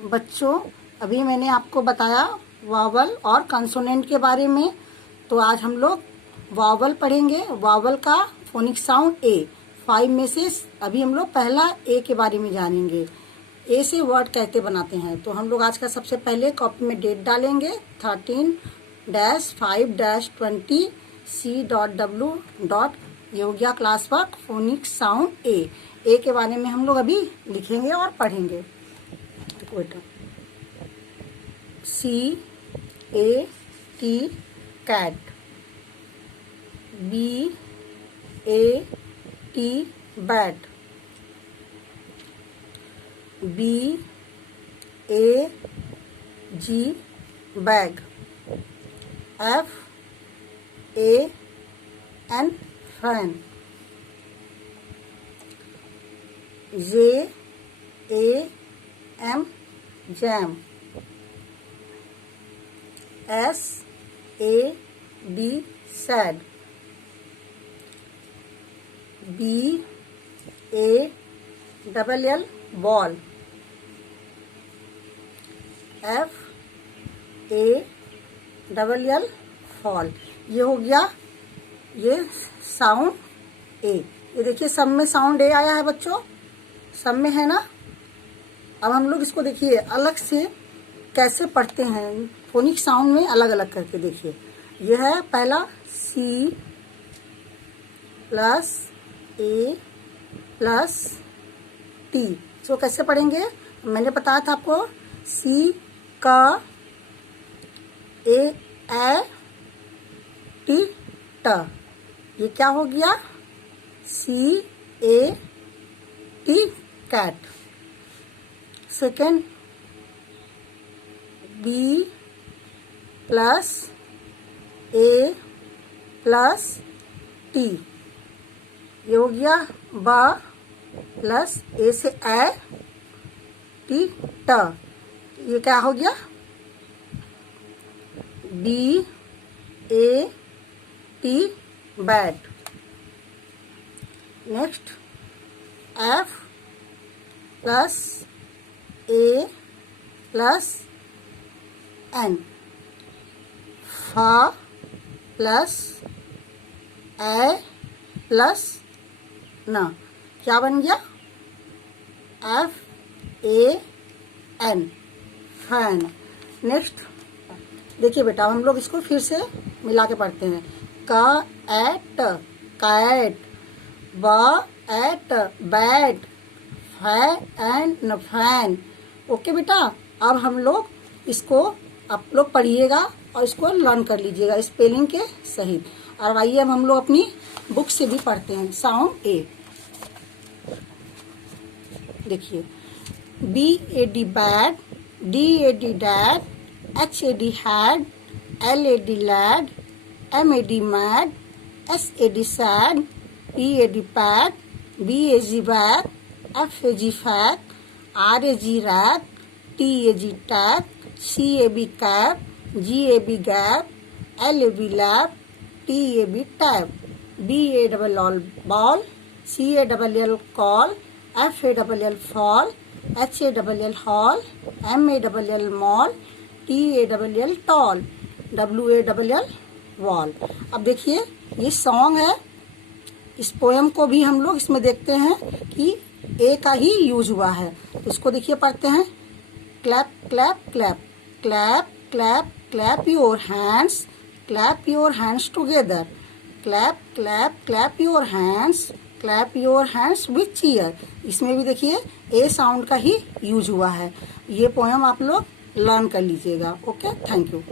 बच्चों, अभी मैंने आपको बताया वावल और कंसोनेंट के बारे में। तो आज हम लोग वावल पढ़ेंगे। वावल का फोनिक साउंड ए। 5 में से अभी हम लोग पहला ए के बारे में जानेंगे। ए से वर्ड कहते बनाते हैं। तो हम लोग आज का सबसे पहले कॉपी में डेट डालेंगे 13-5-20 C.W. ये हो गया क्लास वर्क फोनिक साउंड ए के बारे में हम लोग अभी लिखेंगे और पढ़ेंगे। C-A-T cat, B-A-T bat, B-A-G bag, F-A-N fan, J-A-M jam, S-A-D sad, B-A-L-L ball, F-A-L-L fall. ये हो गया ये साउंड ए। ये देखिए सब में साउंड ए आया है बच्चों, सब में है ना। अब हम लोग इसको देखिए अलग से कैसे पढ़ते हैं, फोनिक साउंड में अलग अलग करके देखिए। यह है पहला C plus A plus T। इसको कैसे पढ़ेंगे, मैंने बताया था आपको। C का A T ट, ये क्या हो गया C-A-T cat. Second B plus A plus T, ये हो गया ब प्लस A से ए T ट, ये क्या हो गया B-A-T bat. Next F plus A plus N, फ प्लस ए प्लस न, क्या बन गया F-A-N फैन। नेक्स्ट देखिए बेटा, हम लोग इसको फिर से मिला के पढ़ते हैं। क एट कैट, ब eight bat, fan fan. Okay बेटा, अब हम लोग इसको आप लोग पढ़िएगा और इसको लर्न कर लीजिएगा स्पेलिंग के सहित। और आइए अब हम लोग अपनी बुक से भी पढ़ते हैं साउंड ए। देखिए B-A-D bat, D-A-D dad, H-A-D had, L-A-D lad, M-A-D mad, S-A-D sad, P-A-D pack, B-A-G bag, F-A-G fag, R-A-G rack, T-A-G tack, C-A-B cap, G-A-B gap, L-A-B lap, T-A-B tap, B-A-L-L ball, C-A-L-L call, F-A-L-L fall, H-A-L-L hall, M-A-L-L mall, T-A-L-L tall, W-A-L-L wall. अब देखिए ये song है, इस poem को भी हम लोग इसमें देखते हैं कि ए का ही यूज हुआ है। तो इसको देखिए पढ़ते हैं। Clap clap clap, clap clap clap your hands, clap your hands together, clap clap clap your hands, clap your hands with cheer. इसमें भी देखिए ए साउंड का ही यूज हुआ है। ये पोएम आप लोग लर्न कर लीजिएगा। Okay, thank you.